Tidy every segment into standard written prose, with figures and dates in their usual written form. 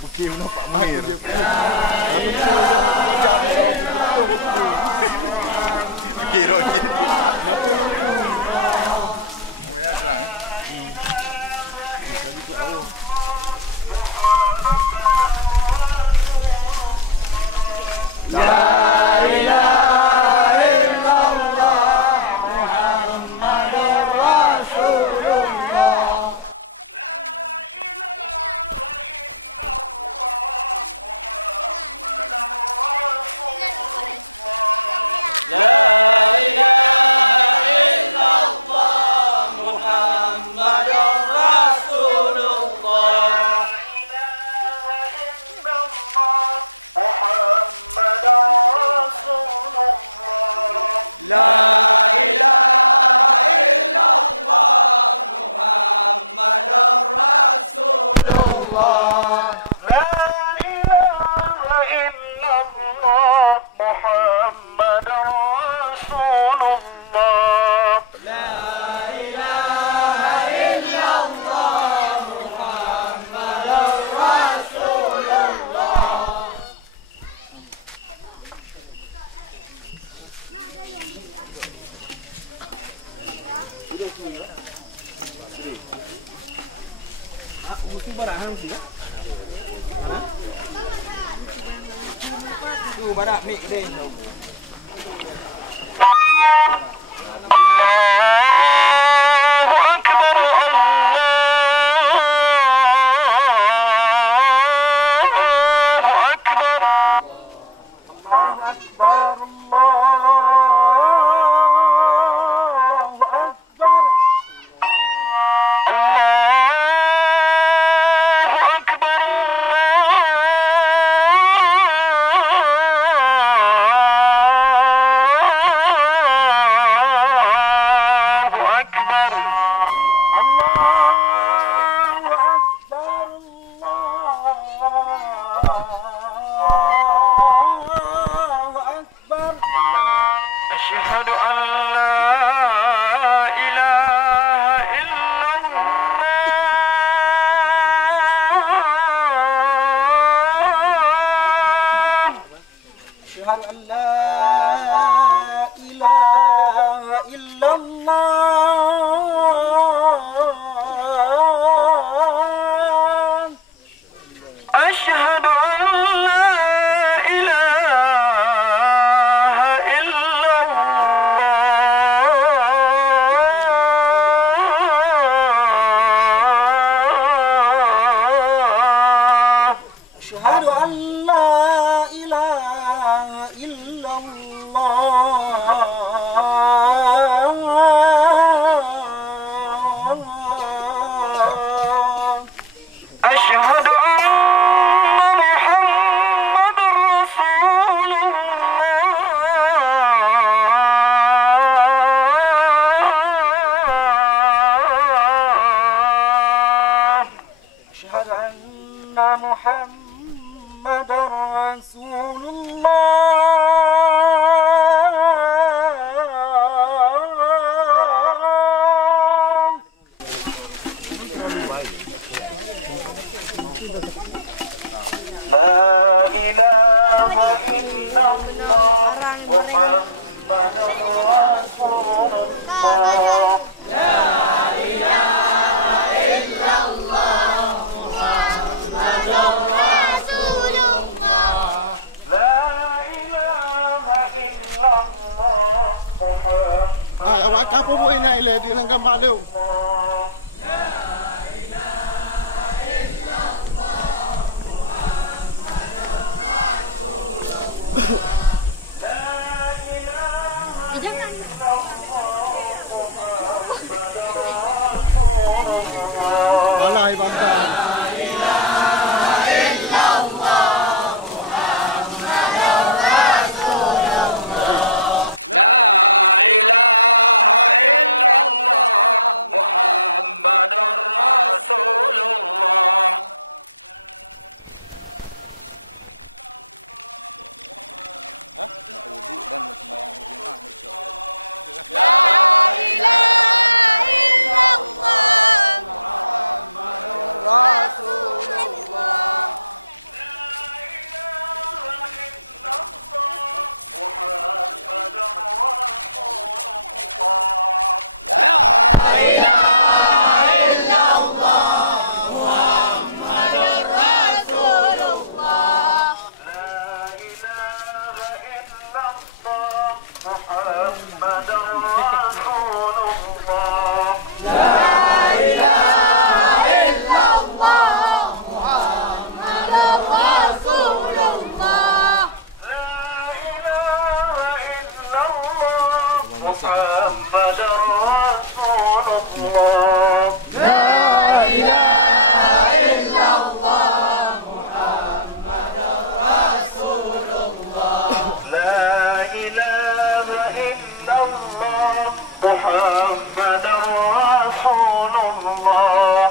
Fikir nampak mahir. Fikir okey. Mesti barak mesti kan? Mana? Tu barak mik dia. Apa buat ini ile di hanggang malu. Jangan. Walai bangsa. محمد رسول الله لا إله إلا الله محمد رسول الله لا إله إلا الله محمد رسول الله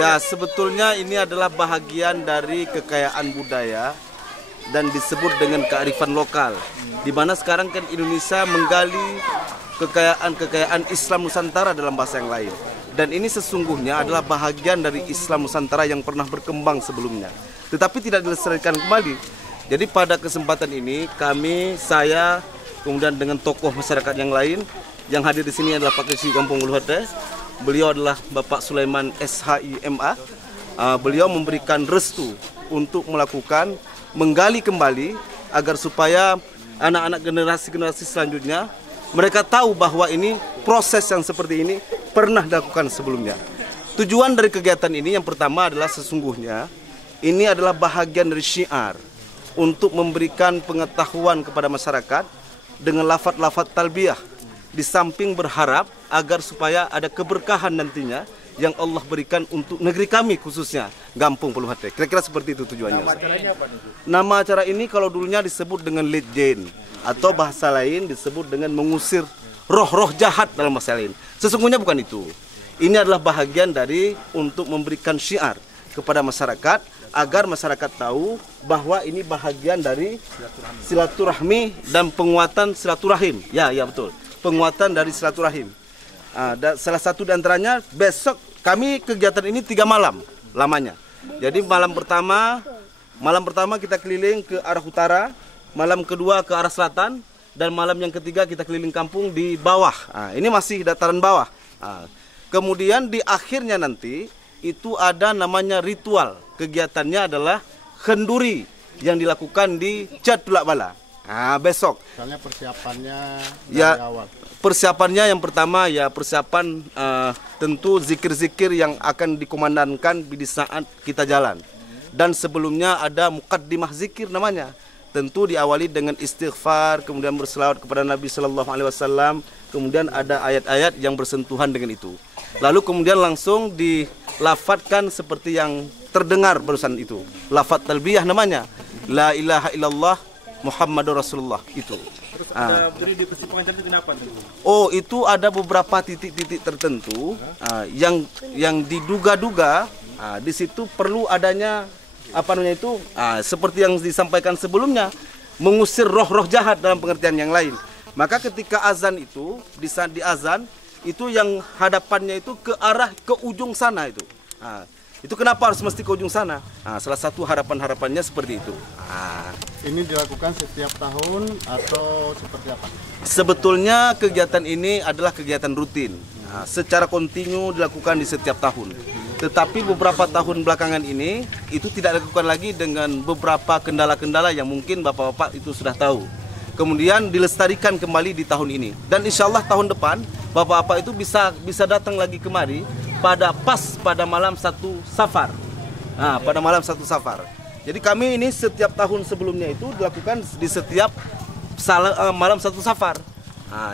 Ya, sebetulnya ini adalah bahagian dari kekayaan budaya dan disebut dengan kearifan lokal. Di mana sekarang kan Indonesia menggali kekayaan Islam Nusantara dalam bahasa yang lain. Dan ini sesungguhnya adalah bahagian dari Islam Nusantara yang pernah berkembang sebelumnya, tetapi tidak dilestarikan kembali. Jadi pada kesempatan ini kami, saya, kemudian dengan tokoh masyarakat yang lain yang hadir di sini adalah Pak Kesi Kampung Uluhate. Beliau adalah Bapak Sulaiman SHIMA. Beliau memberikan restu untuk menggali kembali agar supaya anak-anak generasi selanjutnya mereka tahu bahwa ini proses yang seperti ini pernah dilakukan sebelumnya. Tujuan dari kegiatan ini yang pertama adalah sesungguhnya ini adalah bahagian dari syiar untuk memberikan pengetahuan kepada masyarakat dengan lafaz-lafaz talbiyah, di samping berharap agar supaya ada keberkahan nantinya yang Allah berikan untuk negeri kami khususnya Gampung Puluhate. Kira-kira seperti itu tujuannya. Nama acara ini kalau dulunya disebut dengan Lidjen, atau bahasa lain disebut dengan mengusir roh-roh jahat dalam bahasa lain. Sesungguhnya bukan itu. Ini adalah bahagian dari untuk memberikan syiar kepada masyarakat agar masyarakat tahu bahwa ini bahagian dari silaturahmi dan penguatan silaturahim. Ya, betul. Penguatan dari silaturahim. Salah satu di antaranya besok kami kegiatan ini 3 malam lamanya. Jadi malam pertama kita keliling ke arah utara, malam kedua ke arah selatan, dan malam yang ketiga kita keliling kampung di bawah. Ini masih dataran bawah. Kemudian di akhirnya nanti itu ada namanya ritual. Kegiatannya adalah kenduri yang dilakukan di Catulak Bala. Besok. Misalnya persiapannya Ya, dari awal. persiapannya yang pertama ya persiapan tentu zikir-zikir yang akan dikumandangkan di saat kita jalan. Dan sebelumnya ada muqaddimah zikir namanya. Tentu diawali dengan istighfar, kemudian berselawat kepada Nabi Sallallahu Alaihi Wasallam, kemudian ada ayat-ayat yang bersentuhan dengan itu. Lalu kemudian langsung dilafatkan seperti yang terdengar barusan itu. Lafaz talbiyah namanya. La ilaha illallah Muhammadur Rasulullah itu. Terus ada berdiri di persimpangan itu kenapa? Oh, itu ada beberapa titik-titik tertentu yang diduga-duga di situ perlu adanya seperti yang disampaikan sebelumnya, mengusir roh-roh jahat dalam pengertian yang lain. Maka ketika azan itu, di saat di azan itu yang hadapannya itu ke arah ke ujung sana itu. Itu kenapa harus mesti ke ujung sana? Salah satu harapan-harapannya seperti itu. Ini dilakukan setiap tahun atau seperti apa? Sebetulnya kegiatan ini adalah kegiatan rutin. Secara kontinu dilakukan di setiap tahun. Tetapi beberapa tahun belakangan ini itu tidak dilakukan lagi dengan beberapa kendala-kendala yang mungkin bapak-bapak itu sudah tahu. Kemudian dilestarikan kembali di tahun ini. Dan insya Allah tahun depan bapak-bapak itu bisa datang lagi kemari pada malam 1 Safar. Pada malam 1 Safar. Jadi kami ini setiap tahun sebelumnya itu dilakukan di setiap malam 1 Safar.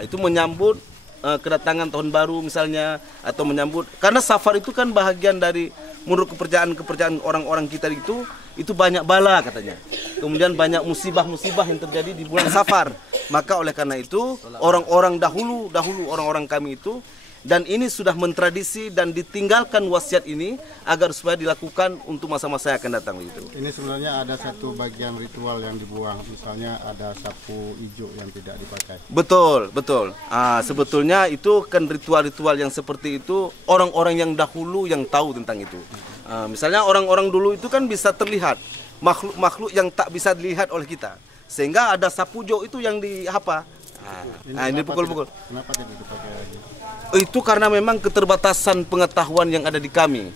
Itu menyambut kedatangan tahun baru misalnya, atau menyambut, karena Safar itu kan bahagian dari menurut kepercayaan orang-orang kita itu banyak bala katanya. Kemudian banyak musibah-musibah yang terjadi di bulan Safar. Maka oleh karena itu orang-orang dahulu orang-orang kami itu dan ini sudah mentradisi dan ditinggalkan wasiat ini agar supaya dilakukan untuk masa-masa yang akan datang itu. Ini sebenarnya ada satu bagian ritual yang dibuang, misalnya ada sapu hijau yang tidak dipakai. Betul, betul. Sebetulnya itu kan ritual-ritual yang seperti itu orang-orang yang dahulu yang tahu tentang itu. Misalnya orang-orang dulu itu kan bisa terlihat makhluk-makhluk yang tak bisa dilihat oleh kita, sehingga ada sapu hijau itu yang di apa? Ini pukul-pukul. Kenapa tidak dipakai lagi? Itu karena memang keterbatasan pengetahuan yang ada di kami.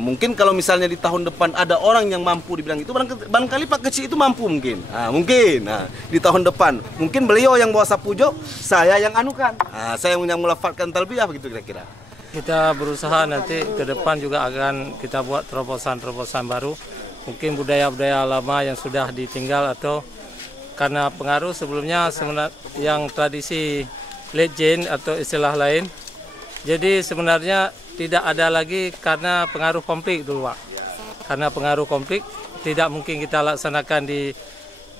Mungkin kalau misalnya di tahun depan ada orang yang mampu dibilang itu, barangkali Pak Kecil itu mampu mungkin. Mungkin di tahun depan mungkin beliau yang bawa sapu hijau, saya yang anukan. Saya yang melafatkan talbiyah begitu kira-kira. Kita berusaha nanti ke depan juga akan kita buat terobosan-terobosan baru. Mungkin budaya-budaya lama yang sudah ditinggal atau karena pengaruh sebelumnya yang tradisi legend atau istilah lain. Jadi sebenarnya tidak ada lagi karena pengaruh konflik dulu, Pak. Karena pengaruh konflik tidak mungkin kita laksanakan di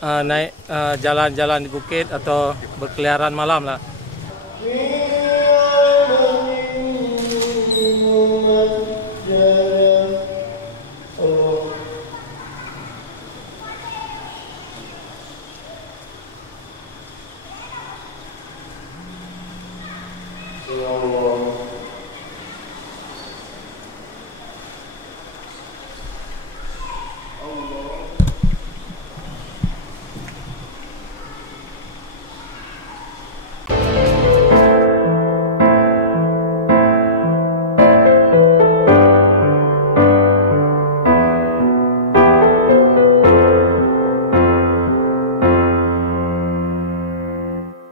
naik jalan-jalan di bukit atau berkeliaran malam lah. Allah